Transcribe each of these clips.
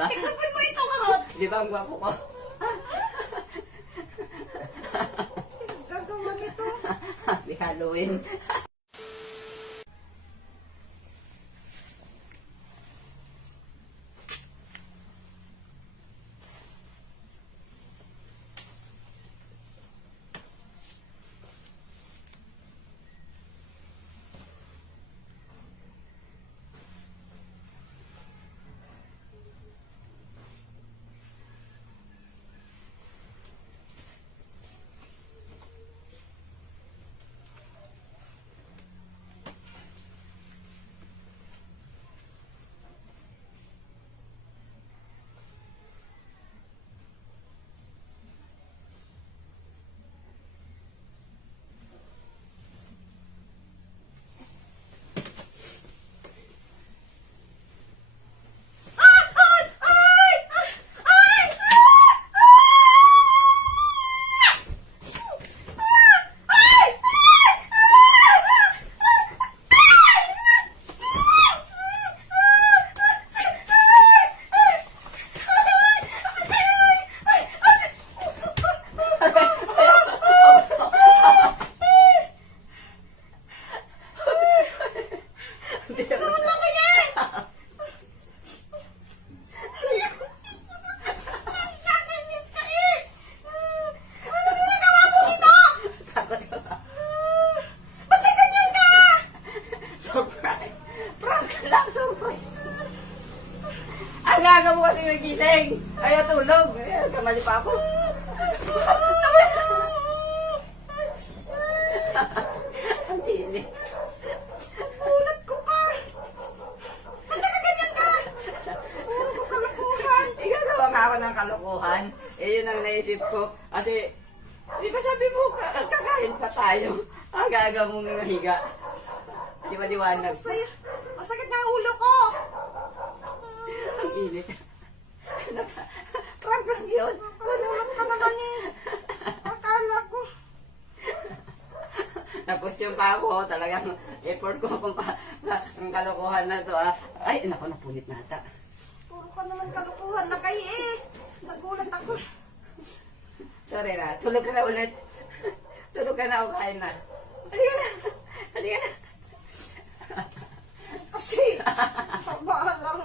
ba? Tignan mo ito, karot. Di ba ang gwapo ko? Gagawa nito. Happy Halloween. Surprise! Prank lang, surprise! Ang gaga mo kasi nagising! Ayaw tulog! Kamali pa ako! Ang init! Ulat ko pa. Ba't nakaganyan ka? Puro ko kalokohan. Igagawa nga ako ng kalokohan. Eh, yun ang naisip ko. Kasi, di ba sabi mo, kakain pa tayo. Ang gaga mong nahiga. Di ba liwanag? Masakit na ang ulo ko. Ang init. Prank lang yun. Ulat ka naman eh. Akala ko. Nag-costume pa ako. Talagang effort ko kung ang kalokohan na to. Ay, naku, napunit na ata. Puro ka naman kalokohan. Nakay eh. Nagulat ako. Sorry na. Tulog ka na ulit. Tulog ka na o kain na. Halika na. Halika na. Kasi, sabaan lang.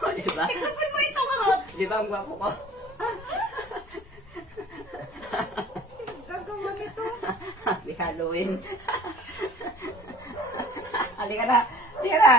O, diba? Tignan mo ito, karot. Di ba ang gwapo ko? Gagawa nito. Happy Halloween. Halika na. Halika na.